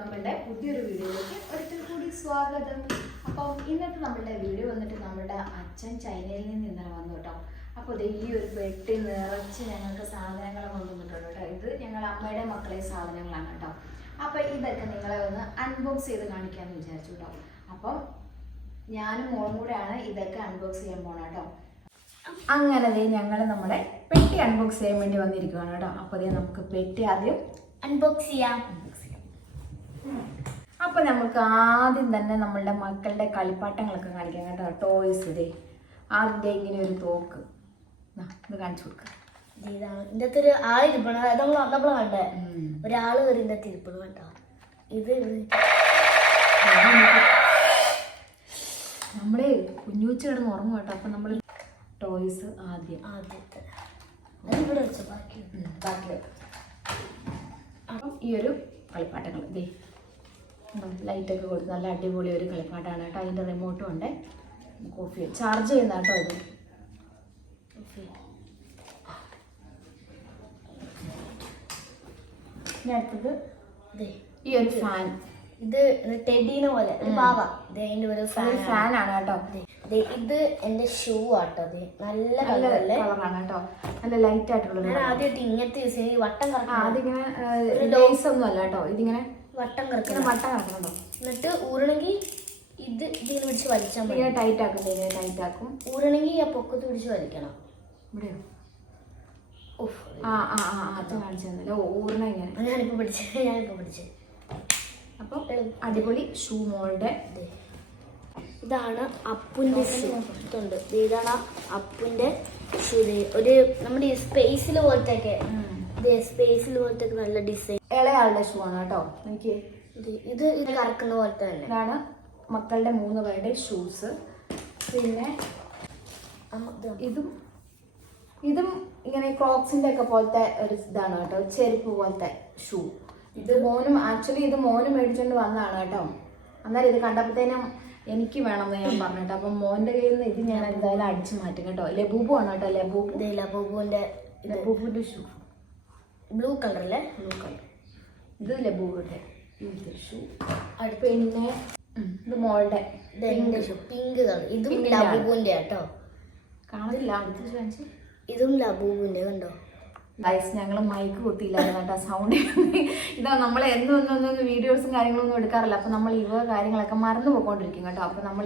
നമ്മളുടെ പുതിയൊരു വീഡിയോയിലേക്ക് ഒരിക്കൽ കൂടി സ്വാഗതം. അപ്പം ഇന്നത്തെ നമ്മളുടെ വീഡിയോ വന്നിട്ട് നമ്മുടെ അച്ഛൻ ചൈനയിൽ നിന്ന് ഇന്നലെ വന്നു കേട്ടോ. അപ്പോൾ ഈ ഒരു പെട്ടി നിറച്ച് ഞങ്ങൾക്ക് സാധനങ്ങൾ കൊണ്ടുവന്നിട്ടുണ്ട് കേട്ടോ. ഇത് ഞങ്ങൾ അമ്മയുടെ മക്കളെ സാധനങ്ങളാണ് കേട്ടോ. അപ്പോൾ ഇതൊക്കെ നിങ്ങളെ ഒന്ന് അൺബോക്സ് ചെയ്ത് കാണിക്കാമെന്ന് വിചാരിച്ചു കേട്ടോ. അപ്പം ഞാനും മോളും കൂടെയാണ് ഇതൊക്കെ അൺബോക്സ് ചെയ്യാൻ പോകണം കേട്ടോ. അങ്ങനെ ഞങ്ങൾ നമ്മുടെ പെട്ടി അൺബോക്സ് ചെയ്യാൻ വേണ്ടി വന്നിരിക്കുകയാണ് കേട്ടോ. അപ്പോൾ നമുക്ക് പെട്ടി ആദ്യം അൺബോക്സ് ചെയ്യാം. അപ്പോൾ നമുക്ക് ആദ്യം തന്നെ നമ്മളുടെ മക്കളുടെ കളിപ്പാട്ടങ്ങളൊക്കെ കാണിക്കാം കേട്ടോ. ടോയ്സ് ഇതേ ആദ്യം ഇങ്ങനെ ഒരു തോക്ക് ഇത് കാണിച്ചു കൊടുക്കാം. ഇതിന്റെ അകത്ത് ഒരു ആളിരിപ്പണ നമ്മൾ കണ്ടേ ഒരാള് കയറി ഇതിന്റെ തിരിപ്പണ കേട്ടോ. ഇത് നമ്മള് കുഞ്ഞുവച്ച് കിടന്ന് ഉറങ്ങും കേട്ടോ. അപ്പൊ നമ്മള് ടോയ്സ് ആദ്യത്തെ അതിവിടെ വെച്ചോ ബാക്കി. അപ്പം ഈ ഒരു കളിപ്പാട്ടങ്ങൾ ഇതേ ലൈറ്റൊക്കെ കൊടുത്ത് നല്ല അടിപൊളി ഒരു കളിപ്പാട്ടാണ് കേട്ടോ. അതിൻ്റെ റിമോട്ടും ഉണ്ട്. കോഫി ചാർജ് ചെയ്യുന്ന കേട്ടോ ഇത്. ഇനി അടുത്തത് ഈ ഒരു ഫാൻ. ഇത് ടെഡീനെ പോലെ പാവ. ഇതിന്റെ ഒരു ഫാനാണ് കേട്ടോ. ഇത് എന്റെ ഷൂ ആട്ടോ. നല്ല കളറാണ് കേട്ടോ. നല്ല ലൈറ്റ് ആയിട്ടുള്ളത്. ഞാൻ ആദ്യമായിട്ട് ഇങ്ങനത്തെ യൂസ് ചെയ്ത് വട്ടം കറക്കണം. അതിങ്ങനെ ലേസ് ഒന്നും അല്ല കേട്ടോ. ഇതിങ്ങനെ വട്ടം കറക്കണം. എന്നിട്ട് ഊറണമെങ്കിൽ ഇതിങ്ങനെ പിടിച്ച് വലിച്ചാൽ മതി. ടൈറ്റ് ആക്കും. ഇങ്ങനെ ടൈറ്റ് ആക്കും. ഊറണമെങ്കിൽ ആ പൊക്കത്ത് പിടിച്ച് വലിക്കണം. ഇവിടെയോ? അത് കാണിച്ചു തന്നല്ലോ. ഊർണ ഇങ്ങനെ ഞാനിപ്പോ പിടിച്ചേ. അപ്പം അടിപൊളി ഷൂ മോളുടെ. ഇതാണ് അപ്പുന്റെ ഷൂ. ഇതാണ് അപ്പുന്റെ ഷൂ. ഒരു നമ്മുടെ ഈ സ്പേസിൽ പോലത്തെ നല്ല ഡിസൈൻ. ഇളയാളുടെ ഷൂ ആണ് കേട്ടോ. എനിക്ക് ഇത് കറക്കുന്ന പോലത്തെ തന്നെ. ഇതാണ് മക്കളുടെ 3 പേരുടെ ഷൂസ്. പിന്നെ ഇതും ഇങ്ങനെ ക്രോക്സിന്റെ ഒക്കെ പോലത്തെ ഒരു ഇതാണ് കേട്ടോ. ചെരുപ്പ് പോലത്തെ ഷൂ. ഇത് മോനും മേടിച്ചോണ്ട് വന്നതാണ് കേട്ടോ. അന്നേരം ഇത് കണ്ടപ്പോഴത്തേനും എനിക്ക് വേണമെന്ന് ഞാൻ പറഞ്ഞു കേട്ടോ. അപ്പം മോന്റെ കയ്യിൽ നിന്ന് ഇത് ഞാൻ എന്തായാലും അടിച്ചു മാറ്റും കേട്ടോ. ലബൂബു ആണ് കേട്ടോ. ലബൂബുന്റെ ഷൂ ബ്ലൂ കളർ അല്ലേ? Blue colour. ഇത് ലബൂബുന്റെ ഷൂ. പിന്നെ ഇത് മോളുടെ ഷൂ പിങ്ക് കളർ. ഇതും ലബൂബുന്റെ കേട്ടോ. കാണുന്നില്ല. അടുത്ത് കാണിച്ചു. ഇതും ലബൂബുന്റെ കണ്ടോ. ഞങ്ങൾ മൈക്ക് കുത്തിയില്ലായിരുന്നു കേട്ടോ. സൗണ്ട് ഇതാ നമ്മൾ എന്നൊന്നും വീഡിയോസും കാര്യങ്ങളൊന്നും എടുക്കാറില്ല. അപ്പം നമ്മൾ ഇവ കാര്യങ്ങളൊക്കെ മറന്നു പോയിക്കൊണ്ടിരിക്കും കേട്ടോ. അപ്പം നമ്മൾ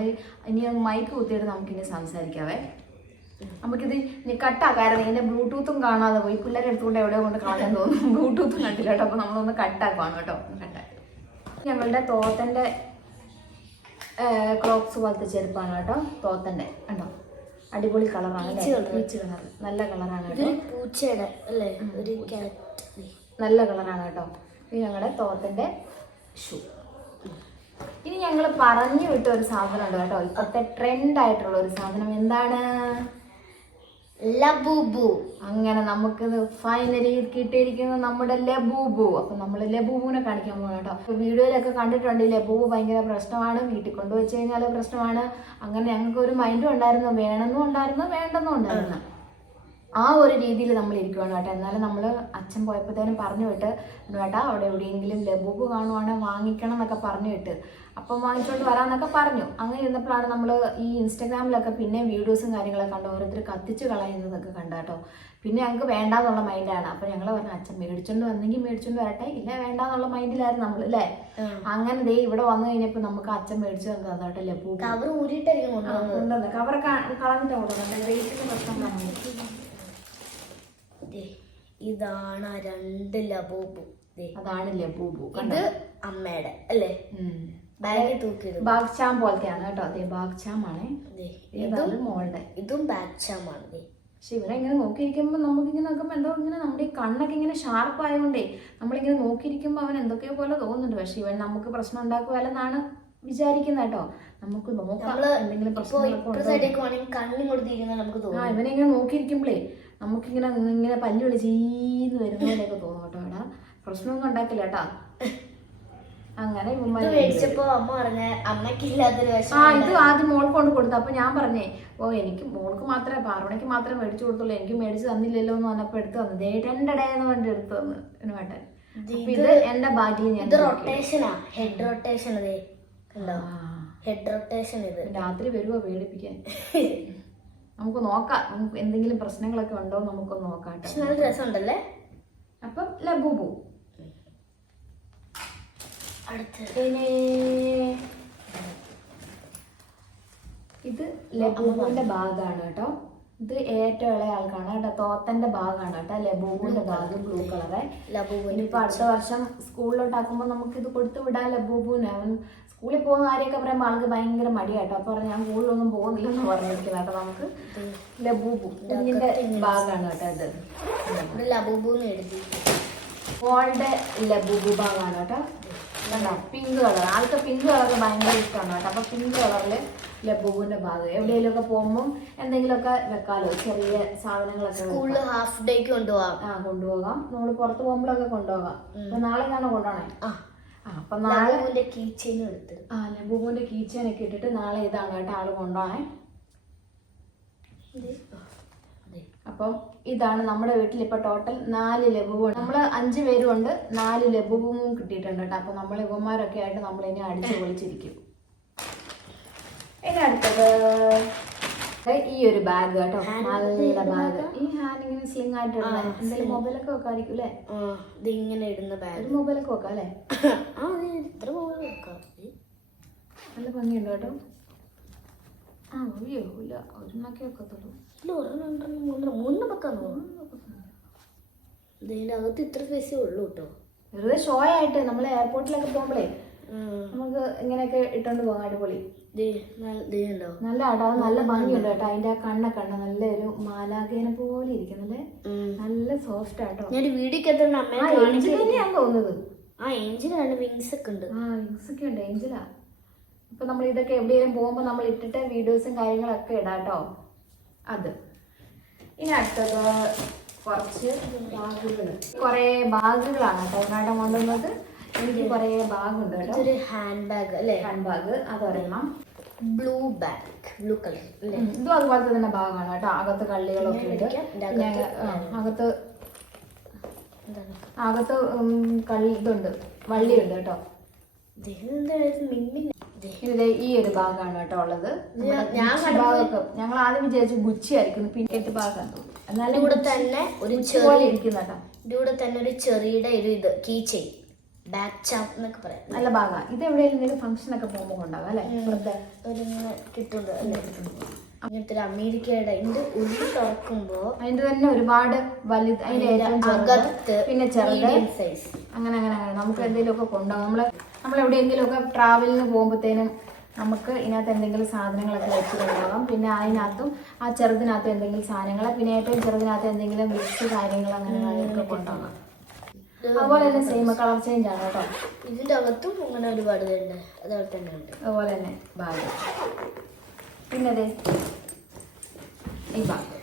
ഇനി മൈക്ക് കുത്തിയിട്ട് നമുക്കിനി സംസാരിക്കാവേ. നമുക്കിത് കട്ടാക്കായിരുന്നു. ഇതിൻ്റെ ബ്ലൂടൂത്തും കാണാതെ പോയി. പിള്ളേരെ എടുത്തുകൊണ്ട് എവിടെയോ കൊണ്ട് കാണാൻ തോന്നുന്നു. ബ്ലൂടൂത്തും കണ്ടില്ല കേട്ടോ. അപ്പം നമ്മളൊന്ന് കട്ടാക്കുവാണ് കേട്ടോ. കട്ടാക്കി ഞങ്ങളുടെ തോത്തൻ്റെ ക്രോക്സ് പോലത്തെ ചെരുപ്പാണ് കേട്ടോ. തോത്തൻ്റെ കണ്ടോ. അടിപൊളി കളറാണ്. Peach colour. നല്ല കളറാണ് കേട്ടോ. പൂച്ചയുടെ അല്ലേ ഒരു നല്ല കളറാണ് കേട്ടോ. ഇത് ഞങ്ങളുടെ തോത്തൻ്റെ ഷൂ. ഇനി ഞങ്ങൾ പറഞ്ഞു വിട്ട ഒരു സാധനം ഉണ്ട് കേട്ടോ. ഇപ്പോഴത്തെ ട്രെൻഡ് ആയിട്ടുള്ള ഒരു സാധനം എന്താണ്? ലബൂബു. അങ്ങനെ നമുക്ക് ഫൈനലി കിട്ടിയിരിക്കുന്നത് നമ്മുടെ ലബൂബു. അപ്പൊ നമ്മൾ ലബൂബുവിനെ കാണിക്കാൻ പോകണം കേട്ടോ. അപ്പൊ വീഡിയോയിലൊക്കെ കണ്ടിട്ടുണ്ട് ലബൂബു ഭയങ്കര പ്രശ്നമാണ്. വീട്ടിൽ കൊണ്ടുവച്ച് കഴിഞ്ഞാൽ പ്രശ്നമാണ്. അങ്ങനെ ഞങ്ങൾക്ക് ഒരു മൈൻഡും ഉണ്ടായിരുന്നു. വേണമെന്നും ഉണ്ടായിരുന്നു, വേണ്ടെന്നും ഉണ്ടായിരുന്നു. ആ ഒരു രീതിയിൽ നമ്മൾ ഇരിക്കുവാണ് കേട്ടോ. എന്നാലും നമ്മൾ അച്ഛൻ പോയപ്പോഴത്തേനും പറഞ്ഞു വിട്ട് കേട്ടാ അവിടെ എവിടെയെങ്കിലും ലബൂബു കാണുവാണെങ്കിൽ വാങ്ങിക്കണം എന്നൊക്കെ പറഞ്ഞു വിട്ട്. അപ്പം വാങ്ങിച്ചുകൊണ്ട് വരാമെന്നൊക്കെ പറഞ്ഞു. അങ്ങനെ ഇരുന്നപ്പോഴാണ് നമ്മൾ ഈ ഇൻസ്റ്റാഗ്രാമിലൊക്കെ പിന്നെ വീഡിയോസും കാര്യങ്ങളൊക്കെ കണ്ടു. ഓരോരുത്തർ കത്തിച്ച് കളയുന്നതൊക്കെ കണ്ടാട്ടോ. പിന്നെ ഞങ്ങൾക്ക് വേണ്ടാന്നുള്ള മൈൻഡാണ്. അപ്പം ഞങ്ങൾ പറഞ്ഞു അച്ഛൻ മേടിച്ചോണ്ട് വന്നെങ്കിൽ മേടിച്ചോണ്ട് വരട്ടെ, ഇല്ല വേണ്ടാന്നുള്ള മൈൻഡിലായിരുന്നു നമ്മൾ അല്ലേ. അങ്ങനെ ദേ ഇവിടെ വന്നു കഴിഞ്ഞപ്പോൾ നമുക്ക് അച്ഛൻ മേടിച്ചു തന്നതാണ് കേട്ടോ ലബൂബു. കവർ ഊരിയിട്ടായിരിക്കും കൊണ്ടുവന്നത്. കവർ കളഞ്ഞിട്ട് കൊണ്ടുവന്നത്. റേറ്റിന് പ്രശ്നം പറഞ്ഞു. ഇതാണ് 2 ലബൂബു. അതാണ് ലബൂബു. ഇത് അമ്മയുടെ അല്ലേ. ബാഗ് തൂക്കിയത് ബാഗ്ചാം പോലത്തെയാണ് കേട്ടോ. അതെ ബാഗ്ചാമാണ്. മോളുടെ ഇതും ബാഗ്ചാമാണ്. പക്ഷെ ഇവരെ ഇങ്ങനെ നോക്കിയിരിക്കുമ്പോൾ നമുക്കിങ്ങനെ നോക്കുമ്പോൾ എന്തോ ഇങ്ങനെ നമ്മുടെ ഈ കണ്ണൊക്കെ ഇങ്ങനെ ഷാർപ്പ് ആയതുകൊണ്ടേ നമ്മളിങ്ങനെ നോക്കിയിരിക്കുമ്പോൾ അവൻ എന്തൊക്കെയോ പോലെ തോന്നുന്നുണ്ട്. പക്ഷെ ഇവൻ നമുക്ക് പ്രശ്നം ഉണ്ടാക്കുമല്ലെന്നാണ് വിചാരിക്കുന്നത് കേട്ടോ. നമുക്ക് നോക്കാം എന്തെങ്കിലും ഇവനെ ഇങ്ങനെ നോക്കിയിരിക്കുമ്പോഴേ നമുക്കിങ്ങനെ ഇങ്ങനെ പല്ല് വിളിച്ചീന്ന് വരുന്ന പോലെയൊക്കെ തോന്നും കേട്ടോ. എടാ പ്രശ്നമൊന്നും ഉണ്ടാക്കില്ല കേട്ടാ. അങ്ങനെ ഇത് ആദ്യം മോൾക്ക് കൊണ്ട് കൊടുത്തു. അപ്പൊ ഞാൻ പറഞ്ഞേ എനിക്ക് മോൾക്ക് മാത്രമേ പാർവണയ്ക്ക് മാത്രമേ മേടിച്ചു കൊടുത്തുള്ളൂ, എനിക്ക് മേടിച്ച് തന്നില്ലല്ലോ എന്ന് പറഞ്ഞപ്പോൾ എടുത്തു തന്നത്. 2 എന്ന് പറഞ്ഞിട്ട് എടുത്തു തന്നു വേട്ടൻ. ഇത് എന്റെ ഭാഗ്യം. ഞാൻ ഇത് റൊട്ടേഷനാ, ഹെഡ് റൊട്ടേഷൻ. അതെ കണ്ടോ, ഹെഡ് റൊട്ടേഷൻ. ഇത് രാത്രി വരുവോ പേടിപ്പിക്കാൻ? നമുക്ക് നോക്കാം, നമുക്ക് എന്തെങ്കിലും പ്രശ്നങ്ങളൊക്കെ ഉണ്ടോ നമുക്ക് നോക്കാം. നല്ല രസമുണ്ടല്ലേ. അപ്പം ലബൂബു. പിന്നെ ഇത് ലബൂബുവിന്റെ ഭാഗമാണ് കേട്ടോ. ഇത് ഏറ്റവും ഇളയ ആൾക്കാണ് കേട്ടോ, തോത്തന്റെ ഭാഗമാണ് കേട്ടോ ലബൂബുവിന്റെ ഭാഗം, ബ്ലൂ കളറ്. ഇനിയിപ്പോ അടുത്ത വർഷം സ്കൂളിലോട്ടാക്കുമ്പോൾ നമുക്ക് ഇത് കൊടുത്തു വിടാം ലബൂബുവിന്. അവൻ സ്കൂളിൽ പോകുന്ന കാര്യമൊക്കെ പറയുമ്പോൾ ആൾക്ക് ഭയങ്കര മടിയാട്ടോ. അപ്പൊ ഞാൻ സ്കൂളിലൊന്നും പോകുന്നില്ലെന്ന് പറഞ്ഞിരിക്കുന്നത് കേട്ടോ. നമുക്ക് ലബൂബു ഇതിന്റെ ഭാഗമാണ് കേട്ടോ. ഇത് ലബൂബുന്ന് എഴുതി മോളുടെ ലബൂബു ഭാഗമാണ് കേട്ടോ. പിങ്ക് കളർ, ആൾക്ക് പിങ്ക് കളർ ഭയങ്കര ഇഷ്ടമാണ് കേട്ടോ. അപ്പൊ പിങ്ക് കളറില് ലബൂബുവിന്റെ ഭാഗം. എവിടെയെങ്കിലും ഒക്കെ പോകുമ്പോൾ എന്തെങ്കിലുമൊക്കെ വെക്കാലോ, ചെറിയ സാധനങ്ങളൊക്കെ. സ്കൂളിൽ ഹാഫ് ഡേക്ക് കൊണ്ടുപോകാം. കൊണ്ടുപോകാം. നമ്മള് പുറത്ത് പോകുമ്പോഴൊക്കെ കൊണ്ടുപോകാം. അപ്പൊ നാളെ കാണോ കൊണ്ടുപോണേ? അപ്പൊ നാളെ കീ ചെയിൻ എടുത്ത് ലബൂബുവിന്റെ കീ ചെയിൻ ഒക്കെ ഇട്ടിട്ട് നാളെ ഇതാണ് കേട്ടോ ആള് കൊണ്ടുപോണേ. അപ്പം ഇതാണ് നമ്മുടെ വീട്ടിൽ ഇപ്പൊ ടോട്ടൽ 4 ലബൂബു. നമ്മള് 5 പേരും ഉണ്ട്, 4 ലബൂബും കിട്ടിയിട്ടുണ്ട് കേട്ടോ. അപ്പൊ നമ്മൾ ഇവന്മാരൊക്കെ ആയിട്ട് നമ്മൾ ഇനി അടിച്ചു പൊളിച്ചിരിക്കും. ഇനി അടുത്തത് ഈ ഒരു ബാഗ് കേട്ടോ, നല്ല ബാഗ്. ഈ ഹാൻഡ് ഇങ്ങനെ സ്ലിംഗ് ആയിട്ട് എന്തെങ്കിലും മൊബൈലൊക്കെ വെക്കാതിരിക്കും അല്ലേ? ഇത് ഇങ്ങനെ ഇടുന്ന ബാഗ്. ഒരു മൊബൈലൊക്കെ വെക്കാം അല്ലേ? ഇത്ര മൊബൈൽ വെക്കാം. നല്ല ഭംഗിയുണ്ട് കേട്ടോ. ഒഴിയോ ഇല്ല, ഒരെണ്ണൊക്കെ വെക്കത്തുള്ളൂ. മൂന്ന് വെക്കാൻ ഇതിന്റെ അകത്ത് ഇത്ര പൈസ ഉള്ളൂ കേട്ടോ. വെറുതെ ഷോ ആയിട്ട് നമ്മൾ എയർപോർട്ടിലൊക്കെ പോകുമ്പോഴേ നമുക്ക് ഇങ്ങനെയൊക്കെ ഇട്ടോണ്ട് പോകാം. അടിപൊളി. നല്ല ആട്ടോ, നല്ല ഭംഗിയുണ്ട് കേട്ടോ. അതിന്റെ ആ കണ്ണൊക്കെ ഉണ്ട്, നല്ലൊരു മാലാഖേനെ പോലെ ഇരിക്കുന്നല്ലേ, നല്ല സോഫ്റ്റ് ആട്ടോ. ഞാൻ വീഡിയോക്ക് തന്നെയാണ് തോന്നുന്നത്. ഏഞ്ചലാണ്, വിങ്സ് ഒക്കെ ഉണ്ട്. വിങ്സ് ഒക്കെ ഉണ്ട്, ഏഞ്ചലാ. ഇപ്പൊ നമ്മൾ ഇതൊക്കെ എവിടെയെങ്കിലും പോകുമ്പോ നമ്മൾ ഇട്ടിട്ട് വീഡിയോസും കാര്യങ്ങളൊക്കെ ഇടാട്ടോ. അത് ഇനി അടുത്തത് കുറച്ച് ബാഗുകള്, കുറെ ബാഗുകളാണ് കേട്ടോ ഇതിനാട്ടം കൊണ്ടുവന്നത്. എനിക്ക് കുറെ ബാഗുണ്ട് കേട്ടോ. ഒരു ഹാൻഡ് ബാഗ് അല്ലേ? ഹാൻഡ് ബാഗ് അതൊരെണ്ണം. Blue bag, blue colour. ഇതും അതുപോലത്തെ തന്നെ ബാഗാണ് കേട്ടോ. അകത്ത് കള്ളികളൊക്കെ ഉണ്ട്. അകത്ത് കള്ളി ഇതുണ്ട്, വള്ളിയുണ്ട് കേട്ടോ. ഈ ഒരു ഭാഗമാണ് കേട്ടോ ഉള്ളത്. ഞങ്ങൾ ആദ്യം വിചാരിച്ചു ഗുച്ചി ആയിരിക്കും, പിന്നെ ഭാഗമാണ്. എന്നാലും ഇവിടെ തന്നെ ഒരു പോലെ ഇരിക്കുന്ന കേട്ടോ. ഇവിടെ തന്നെ ഒരു ചെറിയുടെ ഒരു ഇത് കീ ചെയിൻ, ബാക്ക് ചാപ്പ് എന്നൊക്കെ പറയാം. നല്ല ഭാഗമാണ്. ഇത് എവിടെയെങ്കിലും ഫംഗ്ഷൻ ഒക്കെ പോകുമ്പോൾ കൊണ്ടാകും അല്ലെ? കിട്ടുന്നത് അല്ലേ? അങ്ങനത്തെ അമേരിക്കയുടെ ഇതിന്റെ ഉള്ളിൽ തുറക്കുമ്പോ അതിന്റെ തന്നെ ഒരുപാട് വലുത്, അതിന്റെ ഏറ്റവും ചെറുത്, പിന്നെ ചെറുത്, സൈസ്, അങ്ങനെ അങ്ങനെ അങ്ങനെ നമുക്ക് എന്തെങ്കിലും ഒക്കെ കൊണ്ടുപോകും. നമ്മൾ എവിടെയെങ്കിലും ഒക്കെ ട്രാവലിന് പോകുമ്പോഴത്തേനും നമുക്ക് ഇതിനകത്ത് എന്തെങ്കിലും സാധനങ്ങളൊക്കെ വെച്ച് കൊണ്ടുപോകാം. പിന്നെ അതിനകത്തും ആ ചെറുതിനകത്ത് എന്തെങ്കിലും സാധനങ്ങൾ, പിന്നെ ഏറ്റവും ചെറുതിനകത്ത് എന്തെങ്കിലും വിക്സ് കാര്യങ്ങൾ അങ്ങനെ ഒക്കെ കൊണ്ടുപോകാം. അതുപോലെ തന്നെ സെയിം കളർ ചേഞ്ച് ആണ് കേട്ടോ. ഇതിന്റെ അകത്തും അങ്ങനെ ഒരുപാട് ഉണ്ട്, അതുപോലെ തന്നെ ഉണ്ട്. അതുപോലെ തന്നെ ബാഗ്. പിന്നെ അതെ ഈ ബാഗ്,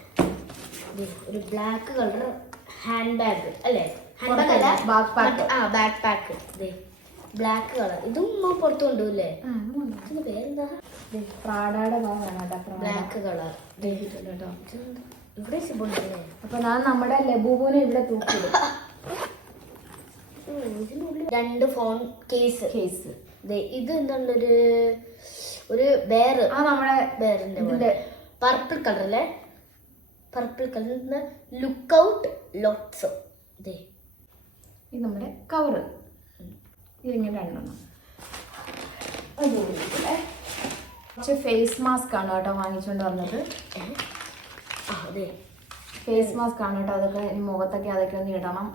ഒരു ബ്ലാക്ക് കളർ ഹാൻഡ് ബാഗ് അല്ലേ? Back pack. Back pack black colour. ഇതും പുറത്തു കൊണ്ടുപോയില്ലേ? ഇതിന്റെ പേരെന്താ? പ്രാഡയുടെ ഭാഗമാണ് കേട്ടോ, ബ്ലാക്ക് കളർ കേട്ടോ. ഇവിടെ സിബുണ്ടല്ലേ? അപ്പൊ ഞാൻ നമ്മുടെ ലബൂബുവിനെ ഇവിടെ തൂക്കിയിടും. 2 ഫോൺ കേസ്. ഇത് എന്താണ്? ഒരു ബെയർ. നമ്മുടെ ബെയറിന്റെ പർപ്പിൾ കളർ അല്ലേ? Purple colour. Look out lots. ഇത് നമ്മുടെ കവറ്. ഇതിങ്ങനെ 2 എണ്ണം. കുറച്ച് ഫേസ് മാസ്ക് ആണ് കേട്ടോ വാങ്ങിച്ചുകൊണ്ട് വന്നത്. ഫേസ് മാസ്ക് ആണ് കേട്ടോ. അതൊക്കെ ഇനി മുഖത്തൊക്കെ അതൊക്കെ ഒന്ന് ഇടണം.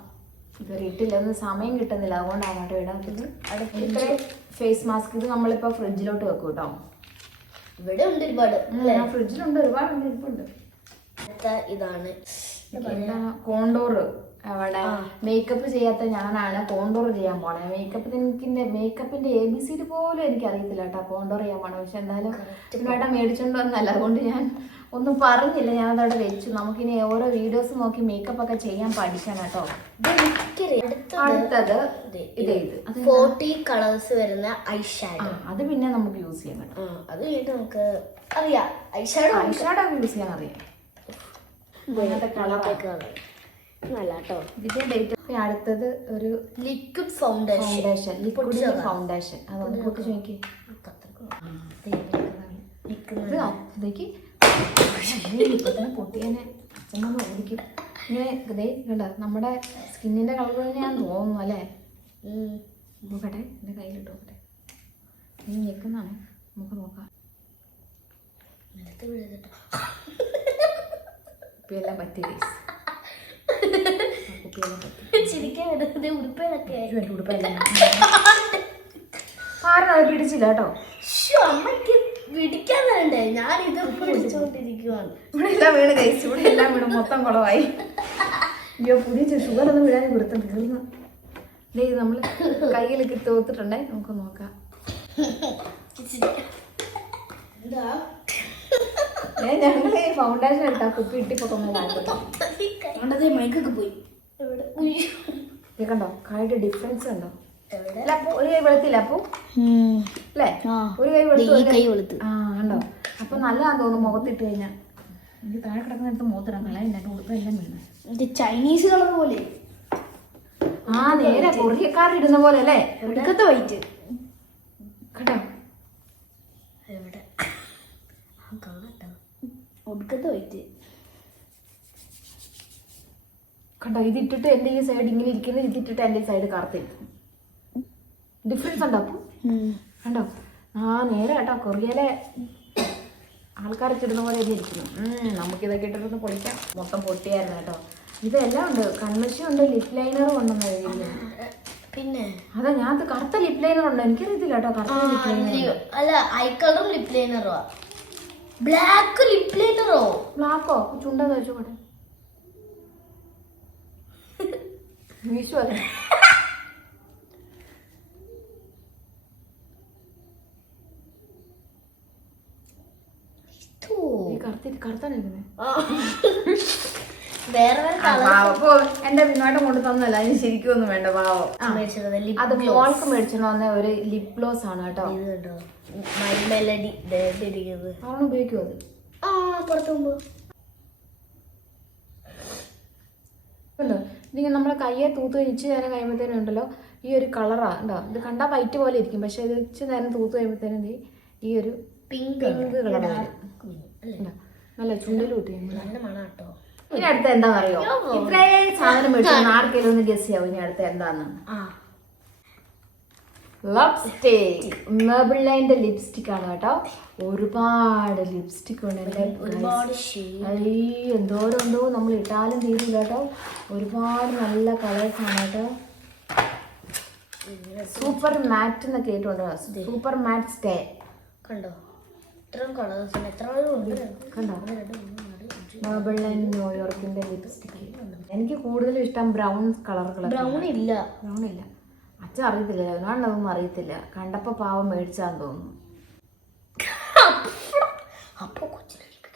ഇതുവരെ ഇട്ടില്ല, ഒന്നും സമയം കിട്ടുന്നില്ല, അതുകൊണ്ടാണ് കേട്ടോ ഇടാത്തത്. ഇത്രയും ഫേസ് മാസ്ക് ഇത് നമ്മളിപ്പോ ഫ്രിഡ്ജിലോട്ട് വെക്കും കേട്ടോ. ഇവിടെ ഉണ്ട് ഒരുപാട്, ഫ്രിഡ്ജിലുണ്ട് ഒരുപാടുണ്ട്, ഇരിപ്പുണ്ട്. ഇതാണ് കോണ്ടോർ. അവിടെ മേക്കപ്പ് ചെയ്യാത്ത ഞാനാണ് കോണ്ടോർ ചെയ്യാൻ പോണേ. മേക്കപ്പിന്റെ ABCD പോലും എനിക്ക് അറിയത്തില്ല കേട്ടോ കോണ്ടോർ ചെയ്യാൻ പോണേ. പക്ഷെ എന്തായാലും ഇവിടെ മേടിച്ചോണ്ട് വന്നല്ല, അതുകൊണ്ട് ഞാൻ ഒന്നും പറഞ്ഞില്ല, ഞാനതവിടെ വെച്ചു. നമുക്കിനി ഓരോ വീഡിയോസ് നോക്കി മേക്കപ്പ് ഒക്കെ ചെയ്യാൻ പഠിക്കണം കേട്ടോ. അടുത്തത് ഇത് 40 കളേഴ്സ് വരുന്ന ഐ ഷാഡോ. അത് പിന്നെ നമുക്ക് യൂസ് ചെയ്യാൻ കേട്ടോ. അത് കഴിഞ്ഞിട്ട് നമുക്ക് അറിയാം ഐ ഷാഡോ യൂസ് ചെയ്യാൻ അറിയാം. കളർ നല്ല കേട്ടോ. ഇതിന്റെ ഡേറ്റ് അടുത്തത് ഒരു ലിക്വിഡ് ഫൗണ്ടേഷൻ. Liquid foundation. അതൊന്ന് പൊട്ടിച്ച് നോക്കി. പൊട്ടിയനെ അച്ഛനൊന്ന് ഓടിക്കും. ഇങ്ങനെ ഇതേ കണ്ടോ നമ്മുടെ സ്കിന്നിന്റെ കളർ തന്നെയാന്ന് തോന്നുന്നു അല്ലേ? നോക്കട്ടെ, എൻ്റെ കയ്യിലിട്ട് നോക്കട്ടെ. നീ ഞെക്കുന്നതാണ്, നമുക്ക് നോക്കാം. കുപ്പിയെല്ലാം പറ്റി, കുപ്പിയെല്ലാം പറ്റി. ചിരിക്കാൻ ഉടുപ്പയിലൊക്കെ ഉടുപ്പെല്ലാം കാരണം അത് പിടിച്ചില്ല കേട്ടോ. അമ്മക്ക് പിടിക്കാൻ വേണ്ടേ? ഞാൻ ഇത് പിടിച്ചോണ്ടിരിക്കുവാണ്. ഇവിടെ എല്ലാം വീണ് കഴിച്ചു, ഇവിടെ എല്ലാം വീണ് മൊത്തം കുളമായി. അയ്യോ പുതിയ ഷുഗർ ഒന്നും വീഴാൻ കൊടുത്തു തീർന്നു. ഇത് നമ്മൾ കയ്യിലൊക്കെ തോത്തിട്ടുണ്ടേ, നമുക്ക് നോക്കാം. ഞങ്ങള് ഫൗണ്ടേഷൻ എടുത്താ കുപ്പി ഇട്ടിപ്പൊക്കെ കാണിക്കട്ടെ. മൈക്കൊക്കെ പോയി. ഇത് കണ്ടോ, കായിട്ട് ഡിഫറൻസ് കണ്ടോ? ഒരു കൈ വെളുത്തില്ല അപ്പൊ അല്ലേ? ഒരു കൈ വെളുത്തു. ആ കണ്ടോ, അപ്പൊ നല്ലതാന്ന് തോന്നുന്നു മുഖത്തിട്ട് കഴിഞ്ഞാൽ. എനിക്ക് താഴെ കിടക്കുന്നിടത്ത് മുഖത്തിടാൻ കളയില്ല, ഉടുപ്പ് എല്ലാം വീണ്. ചൈനീസ് കളർ പോലെ. ആ നേരെ കൊറിയക്കാരിടുന്ന പോലെ അല്ലേ? ഒടുക്കത്തെ വൈറ്റ് കേട്ടോ. എവിടെ ഒടുക്കത്തെ വൈറ്റ് കണ്ടോ? ഇതിട്ടിട്ട് എന്റെ ഈ സൈഡ് ഇങ്ങനെ ഇരിക്കുന്നത്, ഇതിട്ടിട്ട് എന്റെ ഈ സൈഡ് കറുത്തിരിക്കും. ഡിഫറൻസ് ഉണ്ടോ അപ്പൊ? കണ്ടോ? ആ നേരെ കേട്ടോ, കൊറിയയിലെ ആൾക്കാരൊക്കെ ഇടുന്ന പോലെ ഇരിക്കുന്നു. നമുക്കിതൊക്കെ ഇട്ടിട്ടൊന്ന് പൊളിക്കാം. മൊത്തം പൊട്ടിയായിരുന്നു കേട്ടോ. ഇതെല്ലാം ഉണ്ട്, കൺമഷി ഉണ്ട്, ലിപ് ലൈനറും ഉണ്ടെന്ന് എഴുതിയില്ല. പിന്നെ അതാ ഞാൻ കറുത്ത ലിപ് ലൈനർ ഉണ്ട്, എനിക്കറിയത്തില്ല കേട്ടോ. കറുത്ത ലിപ് ലൈനർ അല്ല, ഐ കളറും ലിപ് ലൈനറോ? ബ്ലാക്ക് ലിപ് ലൈനറോ? ബ്ലാക്കോ? ചുണ്ട തേച്ചോട്ടെ വീശു അല്ലേ? വേറെ അപ്പൊ എന്റെ പിന്നോട്ടം കൊണ്ട് തന്നല്ല, അതിന് ശരിക്കും ഒന്നും വേണ്ട. പാവം അത് മോൾക്ക് മേടിച്ചിട്ട് ഒരു ലിപ് ഗ്ലോസ് ആണ് കേട്ടോ. അവൾ ഉപയോഗിക്കുമോ അത്? പുറത്തു പോകുമ്പോ ഇതിങ്ങനെ നമ്മളെ കയ്യെ തൂത്ത് ഇച്ചിരി നേരം കഴിയുമ്പോഴത്തേനും ഉണ്ടല്ലോ ഈ ഒരു കളറാ ഉണ്ടോ. ഇത് കണ്ടാൽ വൈറ്റ് പോലെ ഇരിക്കും, പക്ഷെ ഇത് ഇച്ചിരി നേരം തൂത്ത് കഴിയുമ്പോഴത്തേനും ഈ ഒരു പിങ്ക് കളർ നല്ല ചുണ്ടിൽ കൂട്ടി. ഇനി അടുത്ത എന്താന്ന് അറിയോ? ഇത്രയും സാധനം മേടിച്ചു ആർക്കെങ്കിലും ഒന്ന് ഗസ് ചെയ്യാവും ഇനി അടുത്ത എന്താന്ന്. ലിപ്സ്റ്റിക്, മെബിലൈന്റെ ലിപ്സ്റ്റിക് ആണ് കേട്ടോ. ഒരുപാട് ലിപ്സ്റ്റിക് ഉണ്ട്. എന്തോരോ നമ്മൾ ഇട്ടാലും തീരില്ല കേട്ടോ. ഒരുപാട് നല്ല കളേഴ്സ് ആണ് കേട്ടോ. സൂപ്പർ മാറ്റ് എന്നൊക്കെ കേട്ടുണ്ടോ? സൂപ്പർ മാറ്റ് സ്റ്റേ കണ്ടോ? ഇത്രയും കളേഴ്സ് കണ്ടോ? മെബിലൈൻ ന്യൂയോർക്കിന്റെ ലിപ്സ്റ്റിക്. എനിക്ക് കൂടുതലും ഇഷ്ടം ബ്രൗൺ കളർ. ബ്രൗൺ ഇല്ല. അച്ഛൻ അറിയത്തില്ല, അവനോടൊന്നും അറിയത്തില്ല. കണ്ടപ്പോ പാവം മേടിച്ചാന്ന് തോന്നുന്നു. അപ്പൊ കൊച്ചിനെണീറ്റ്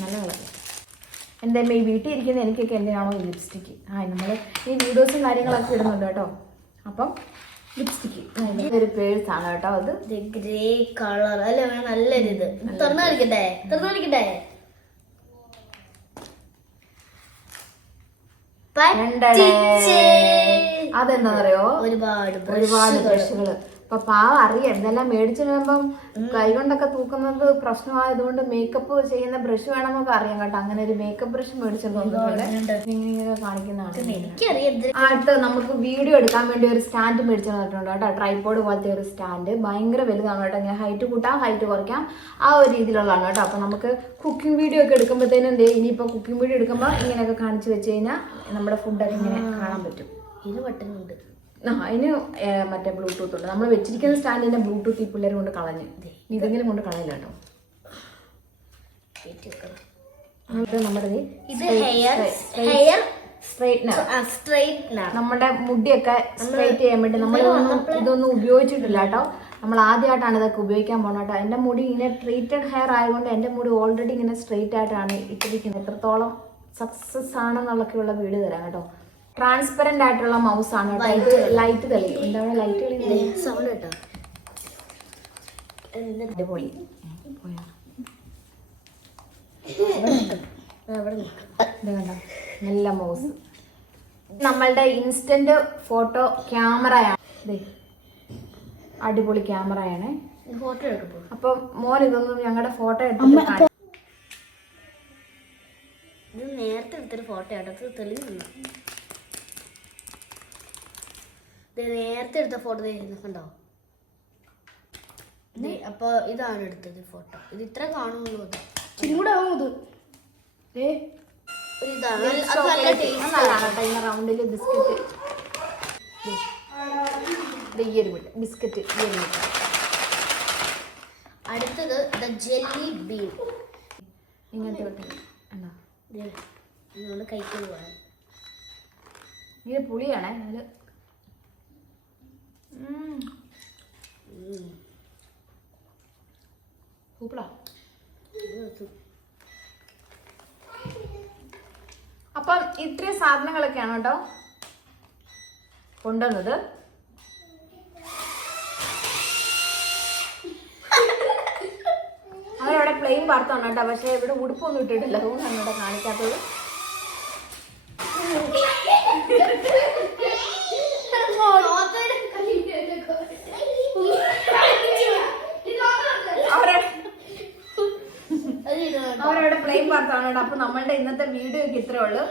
നല്ല കളർ. എന്തായാലും ഈ വീട്ടിൽ ഇരിക്കുന്ന എനിക്കൊക്കെ എന്തിനാണോ ഈ ലിപ്സ്റ്റിക്ക്. നമ്മൾ ഈ വീഡിയോസും കാര്യങ്ങളൊക്കെ ഇടുന്നുണ്ട് കേട്ടോ. അപ്പം ലിപ്സ്റ്റിക്ക് ഒരു പേഴ്സ് ആണ് കേട്ടോ. അത് ഗ്രേ കളർ അല്ലേ? നല്ലൊരു ഇത്. തുറന്നു കളിക്കട്ടെ. അതെന്താണെന്നറിയോ? ഒരുപാട് ബ്രഷുകള്. അപ്പൊ പാവം അറിയാം ഇതെല്ലാം മേടിച്ചു വരുമ്പം കൈ കൊണ്ടൊക്കെ തൂക്കുന്നത് പ്രശ്നമായതുകൊണ്ട് മേക്കപ്പ് ചെയ്യുന്ന ബ്രഷ് വേണമെന്നൊക്കെ അറിയാം കേട്ടോ. അങ്ങനെ ഒരു മേക്കപ്പ് ബ്രഷ് മേടിച്ചിട്ടുണ്ട് കാണിക്കുന്നതാണ്. അടുത്ത് നമുക്ക് വീഡിയോ എടുക്കാൻ വേണ്ടി ഒരു സ്റ്റാൻഡ് മേടിച്ചു തന്നിട്ടുണ്ട് കേട്ടോ. ട്രൈപോഡ് പോലത്തെ ഒരു സ്റ്റാൻഡ് ഭയങ്കര വലുതാണ് കേട്ടോ. ഇങ്ങനെ ഹൈറ്റ് കൂട്ടാം ഹൈറ്റ് കുറയ്ക്കാം, ആ ഒരു രീതിയിലുള്ളതാണ് കേട്ടോ. അപ്പൊ നമുക്ക് കുക്കിംഗ് വീഡിയോ ഒക്കെ എടുക്കുമ്പോഴത്തേനും എന്തേ ഇനിയിപ്പോ കുക്കിംഗ് വീഡിയോ എടുക്കുമ്പോൾ ഇങ്ങനെയൊക്കെ കാണിച്ചു വെച്ച് കഴിഞ്ഞാൽ നമ്മുടെ ഫുഡൊക്കെ ഇങ്ങനെ കാണാൻ പറ്റും. ഇത് ബട്ടണുണ്ട്. അതിന് മറ്റേ ബ്ലൂടൂത്ത് ഉണ്ട്. നമ്മൾ വെച്ചിരിക്കുന്ന സ്റ്റാൻഡിന്റെ ബ്ലൂടൂത്ത് ഈ പിള്ളേർ കൊണ്ട് കളഞ്ഞ് ഇതെങ്കിലും കൊണ്ട് കളയില്ല കേട്ടോ. നമ്മുടെ നമ്മുടെ മുടിയൊക്കെ സ്ട്രൈറ്റ് ചെയ്യാൻ വേണ്ടി ഇതൊന്നും ഉപയോഗിച്ചിട്ടില്ല കേട്ടോ. നമ്മൾ ആദ്യമായിട്ടാണ് ഇതൊക്കെ ഉപയോഗിക്കാൻ പോകുന്നത് കേട്ടോ. എൻ്റെ മുടി ഇങ്ങനെ ട്രീറ്റഡ് ഹെയർ ആയതുകൊണ്ട് എൻ്റെ മുടി ഓൾറെഡി ഇങ്ങനെ സ്ട്രൈറ്റ് ആയിട്ടാണ് ഇട്ടിരിക്കുന്നത്. എത്രത്തോളം സക്സസ് ആണെന്നുള്ളൊക്കെയുള്ള വീഡിയോ തരാം കേട്ടോ. ട്രാൻസ്പെറന്റ് ആയിട്ടുള്ള മൗസ് ആണ് കേട്ടോ. ഇത് ലൈറ്റ് തെളിയും. എന്താണ് ലൈറ്റ് തെളിയുന്നത്? സൗണ്ട് കേട്ടോ. അടിപൊളി. പോയാ ഇത് കണ്ടോ, നല്ല മൗസ്. നമ്മളുടെ ഇൻസ്റ്റന്റ് ഫോട്ടോ ക്യാമറയാണ്. അടിപൊളി ക്യാമറയാണ്. ഫോട്ടോ എടുക്കുമ്പോ അപ്പം മോൻ ഇതൊന്നും ഞങ്ങളുടെ ഫോട്ടോ എടുത്ത് ഇത് നേരത്തെ എടുത്തൊരു ഫോട്ടോ ആട്ടോ. തെളിഞ്ഞില്ല. നേരത്തെ എടുത്ത ഫോട്ടോ കണ്ടോ. അപ്പൊ ഇതാണ് എടുത്തത് ഫോട്ടോ. ഇത് ഇത്ര കാണുള്ളൂ. റൗണ്ടില് ബിസ്ക്കറ്റ് ബിസ്ക്കറ്റ്. അടുത്തത് ദ ജെല്ലി ബീൻ. ഇങ്ങനത്തെ വെട്ടി കഴിക്കാൻ പോവാണ്. ഇത് പുളിയാണേ. അതില് സൂപ്പറാ. അപ്പം ഇത്രയും സാധനങ്ങളൊക്കെയാണ് കേട്ടോ കൊണ്ടുവന്നത്. അവരവിടെ പ്ലെയിൻ പാർത്താണ് കേട്ടോ. പക്ഷെ ഇവിടെ ഉടുപ്പൊന്നും ഇട്ടിട്ടില്ല. അതുകൊണ്ടാണ് ഇവിടെ കാണിക്കാത്തത്. അവരവിടെ പ്ലെയിൻ പാർത്താണ് കേട്ടോ. അപ്പൊ നമ്മളുടെ ഇന്നത്തെ വീഡിയോ ഇത്രേ ഉള്ളൂ.